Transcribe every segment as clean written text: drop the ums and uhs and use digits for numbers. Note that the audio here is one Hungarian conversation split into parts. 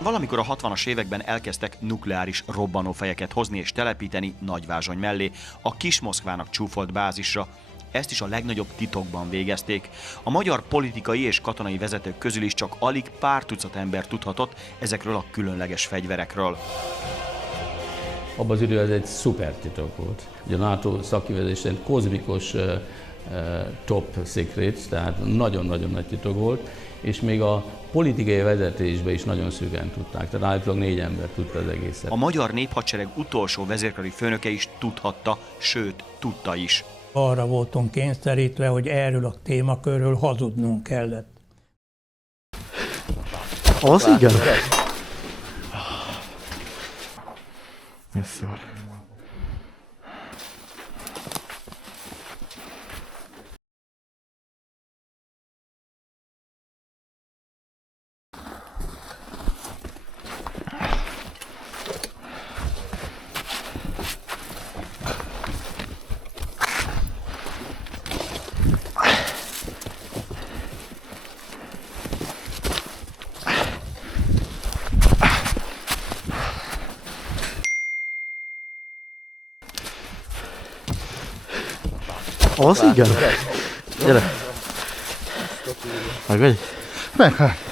Valamikor a 60-as években elkezdtek nukleáris robbanófejeket hozni és telepíteni Nagyvázsony mellé, a Kis-Moszkvának csúfolt bázisra. Ezt is a legnagyobb titokban végezték. A magyar politikai és katonai vezetők közül is csak alig pár tucat ember tudhatott ezekről a különleges fegyverekről. Abban az idő ez egy szuper titok volt. Ugye a NATO szakkifejezés szerint kozmikus top secret, tehát nagyon-nagyon nagy titok volt, és még a politikai vezetésben is nagyon szűken tudták, tehát állítólag 4 ember tudta az egészet. A magyar néphadsereg utolsó vezérkari főnöke is tudhatta, sőt, tudta is. Arra voltunk kényszerítve, hogy erről a témakörről hazudnunk kellett. Az igen? Ez jó. Az igen? Gyere! Meg vagy? Meg hát!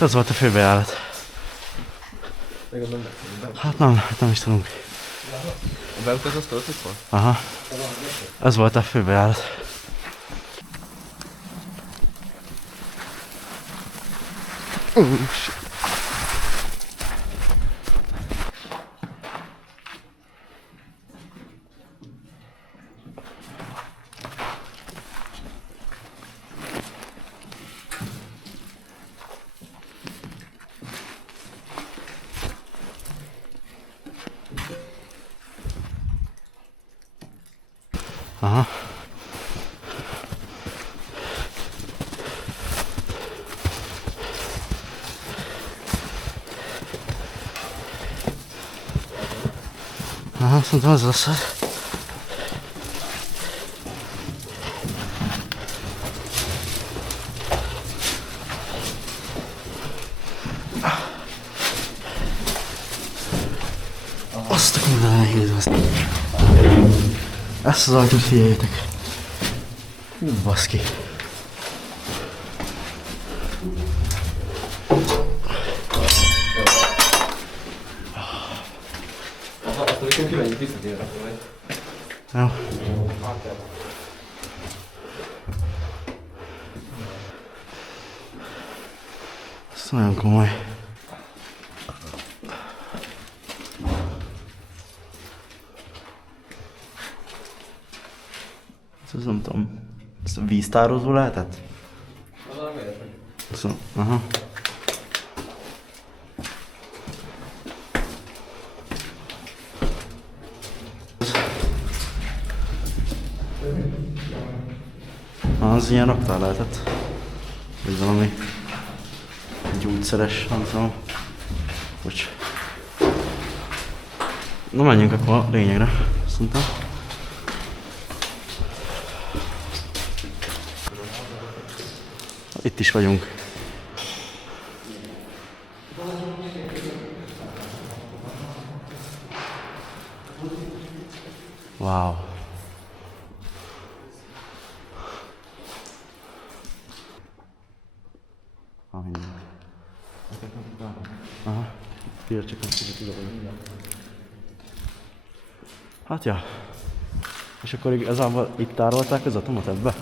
Ez volt a főbejárat. Hát nem is tudunk. A beutaz az költött volt? Aha. Ez volt a főbejárat. Aha. Aha, szerintem ez lesz az. Azt a kurva nehéz azt. Ezt az ajtót figyeljétek. Hú, baszki. Azt amikor kimenjük visszatérve, vagy? Jó. Ez nagyon komoly. Ez nem tudom, ez víztározó lehetett? Valami ilyesmi. Szóval, aha. Az ilyen raktár lehetett. Vagy valami gyógyszeres, nem tudom. Bocs. Na menjünk akkor a lényegre, szerintem. Itt is vagyunk. Wow. Aha. Figyelj csak, hát ja. És akkor igazából itt tárolták az atomot ebbe?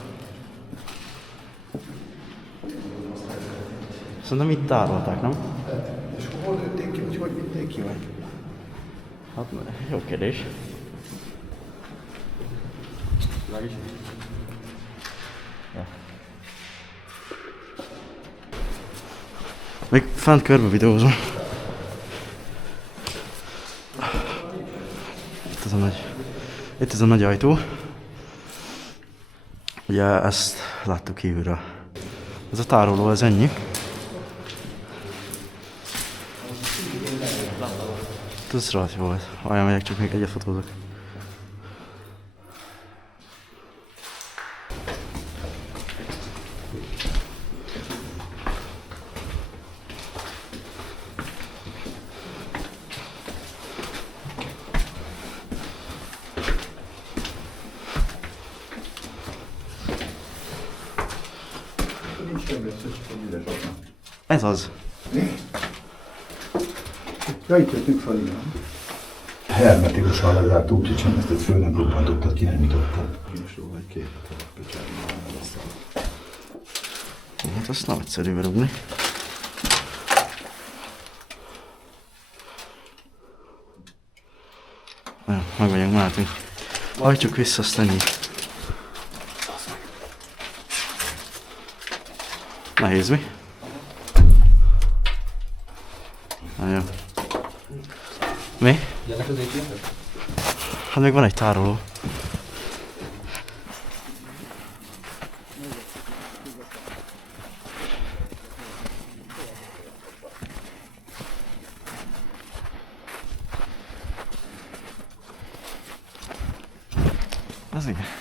Szerintem itt tárolták, nem? És hol lőtték ki, hogy vitték ki meg? Hát jó kérdés. Még fent körbe videózom. Itt ez a nagy ajtó. Ugye ezt láttuk kívülről. Ez a tároló, ez ennyi. Ez rohadt jó volt. Olyan megyek, csak még egyet fotózok. Ez az. Ja, itt jöttünk fel, igen. Hermetikusan lezárt úgyhogy ezt egy föl nem robbantottad, ki nem nyitottad. Én is róla egy képet a pecsárnál aztán. Hát azt nem egyszerű berúgni. Jó, meg vagyunk, mehetünk. Hajtsuk vissza, azt ennyi. Nehéz mi? Na jó. Mi? Jönnek az épületek? Hát még van egy tároló. Az igen.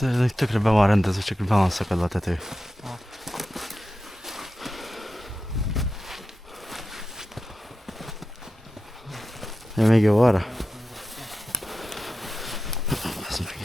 Ez tökre be van rendezve, csak be van szakadva a tető. Ja, még jó arra? Ez meg.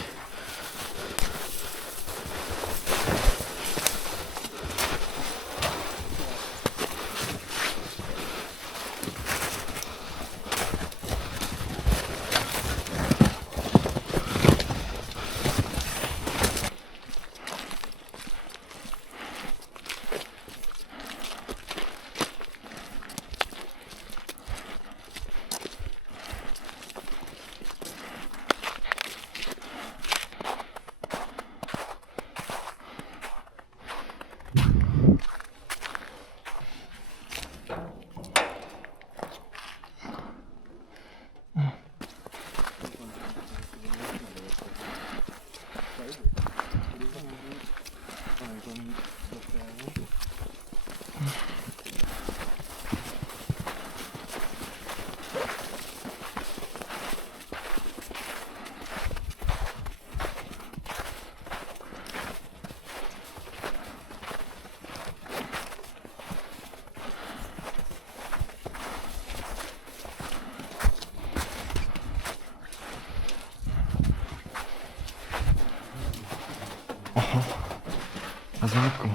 Az akkor.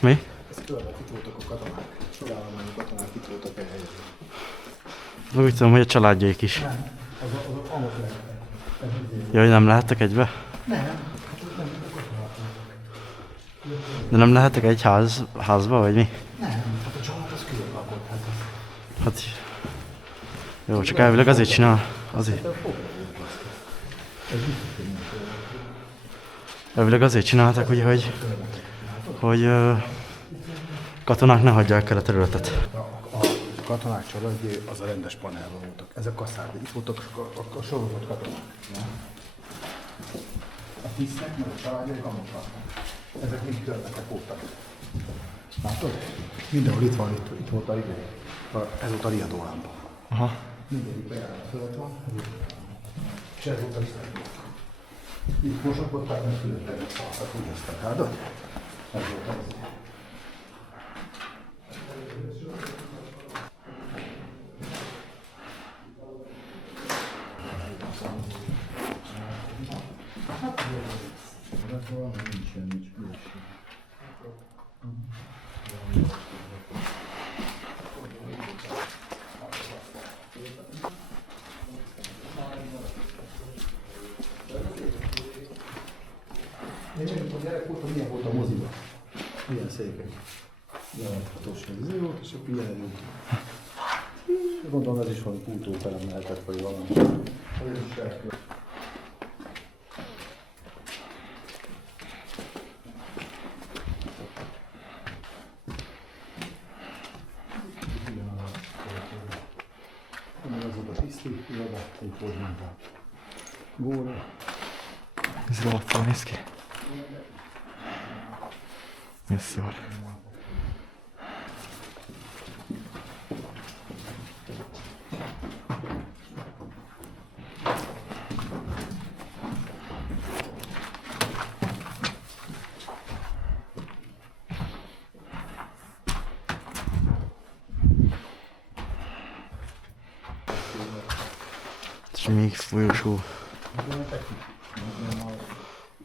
Mi? Ezt körbe kitoltak a katonák. Sorállományi katonák kitoltak egy helyet. Úgy tudom, hogy a családjaik is. Nem, az amok lehetnek. Jaj, nem lehettek egybe? Nem. De nem lehetek egy házba, vagy mi? Nem, hát a család az külön lakott. Hát... Jó, csak elvileg azért csinál. Azért. Elvileg azért csinálták, ugye, hogy katonák ne hagyják el a területet. A katonák családjai az a rendes panelban voltak. Ezek kaszárdi. Itt voltak a sorozott katonák. A tisztek, meg a családjai amok laknak. Ezek mind törletek voltak. Látod? Mindenhol itt van, itt volt a idő. Ez volt a riadólámpa. Aha. Mindegyik bejárat fölött van. És ez volt a viszont. Itt mosakodták, mert fülöttek, meg szaltak, úgy hoztak, látod? Ez volt az. Nincs különbség. Én amikor gyerek voltam, milyen volt a moziba? Milyen székek? Lehethatós meg volt, és akkor ilyen előtt. Gondolom ez is valami pultóterem lehetett, vagy valami. Ez is elkül. Ez volt a tiszti iroda, itt volt mondtam. Góra. Ez rohadtul néz ki. Ez jó. És még folyosó.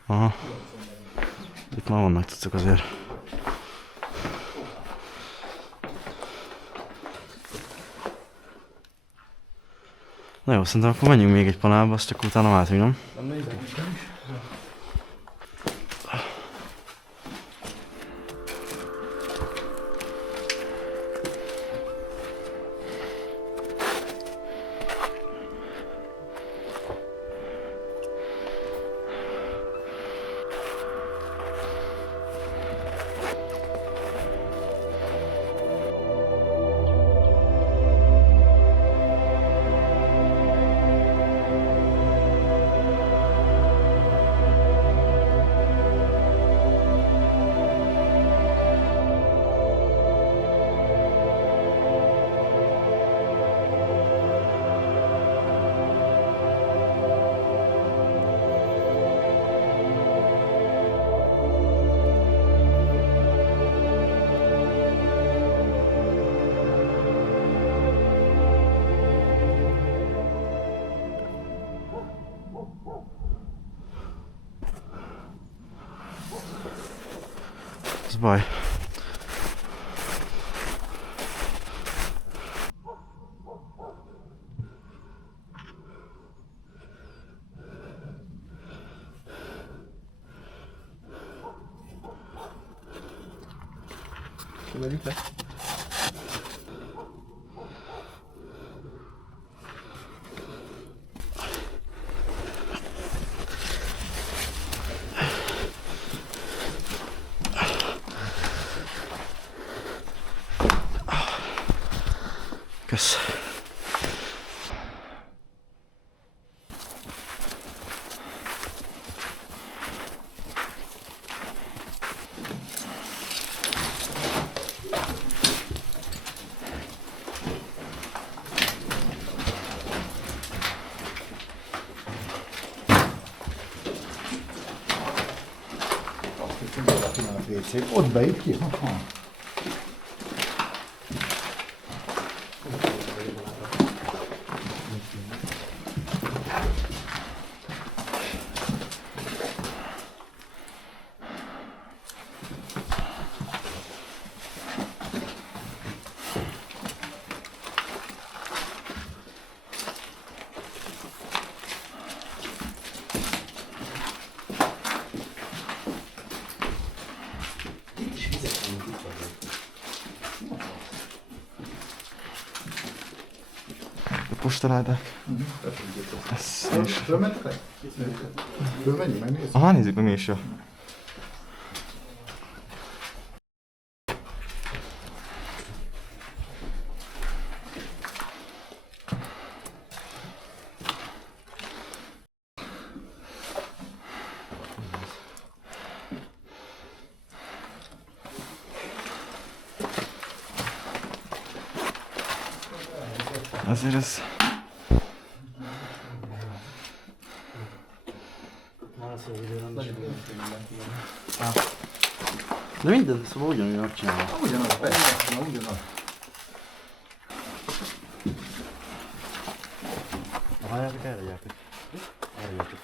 Aha. Itt már vannak cuccok azért. Na jó, szerintem akkor menjünk még egy panelba, azt csak utána váltunk, nem? Ez baj. Megyünk le? Kösz. Ott beüt ki? Postaládák. Ez is. Fölmentek? Fölmenjünk, megnézzük. Aha, nézzük meg mi is jó. Azért ez... De minden, szóval ugyanúgy megcsinálom. Ugyanaz, persze, na ugyanaz. Várjátok, erre gyertek. Erre gyertek.